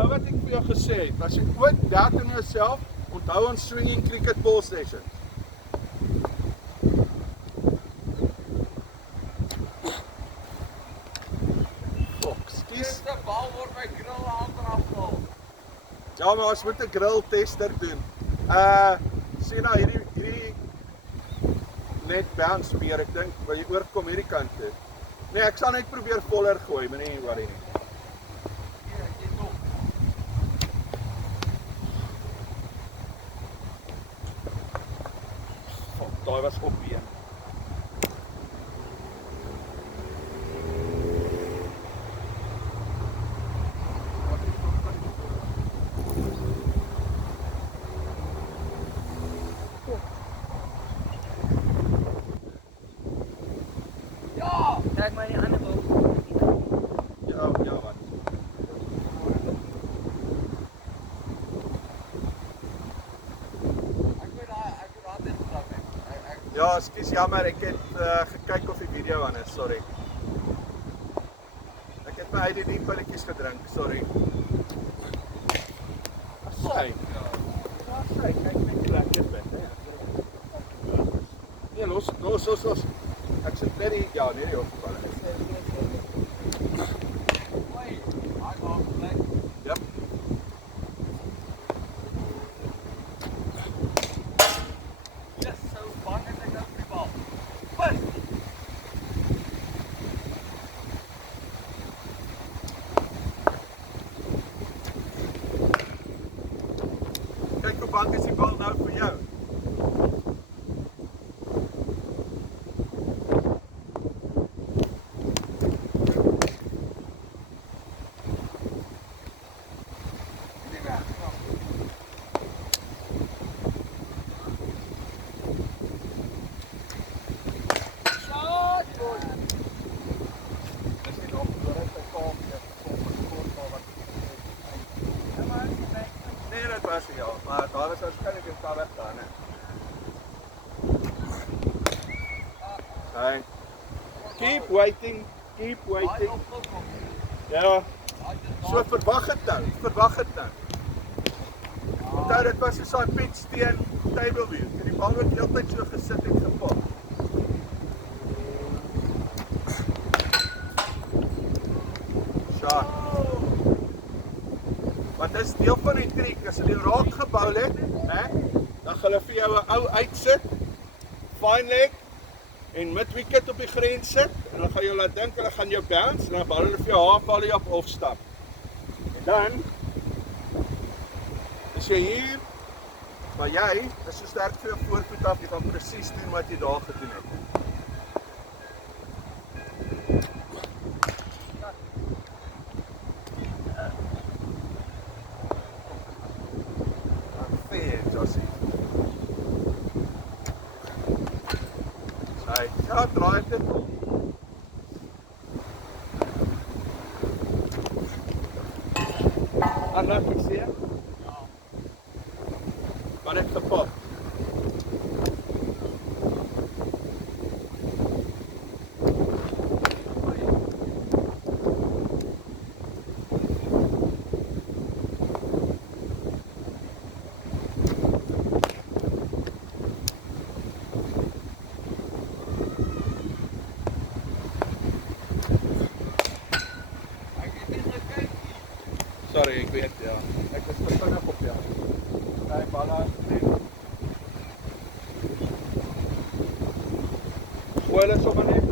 onthou wat ek vir jou gesê het. As jy ooit doubt in yourself, onthou ons swinging cricket ball sessions. Eerste bal word my grill afgehaal. Ja, maar ons moet 'n grill tester doen. Sien nou hierdie net bounce meer, ek dink, wil jy oorkom hierdie kant toe. Nee, ek sal net probeer voller gooi, maar nie worry nie. Ja, ek het nog. Daai was op been. Kijk maar die andere boom. Ja, wat? Ek weet altyd getrap het. Ja, ekskuus, jammer, ek het gekyk of die video aan is, sorry. Ek het my IDD pilletjies gedrink, sorry. Sy. Ja, sy, kyk net hoe lekker dit is, hè. Nee, los. Ek sit net die, ja, nee, die opgevallen is. Hoi, hy maak plek. Yep. Yes, so bang as ek nou vir die bal. Pas. Kyk hoe bang is die bal nou vir jou. Nee, dat was ja, maar daar was waarschijnlijk een paar weggaan, hè. Hey. Keep waiting. Ja, so verwag het nou. Onthou, dit was soos daai petsteen table wheel. Die bal word heeltyd so gesit en gepak. Shot. Want dis deel van die triek, as jy raak gebou het, hè, dan gaan hulle vir jou 'n ou uitsit, fine leg en mid wicket op die grens sit en dan gaan jy laat dink hulle gaan jou bounce en dan bal hulle vir jou half volley op off stap. En dan is jy hier, maar jy is so sterk vir jou voorvoet af, jy gaan presies doen wat jy daar gedoen het. Ja, draai dit op. En laat ek sien. Ja. Maar dit gepop. Sorry, ek weet, ja. Ek was te vinnig op jou. Nee, balle asseblief. Gooi hulle sommer net.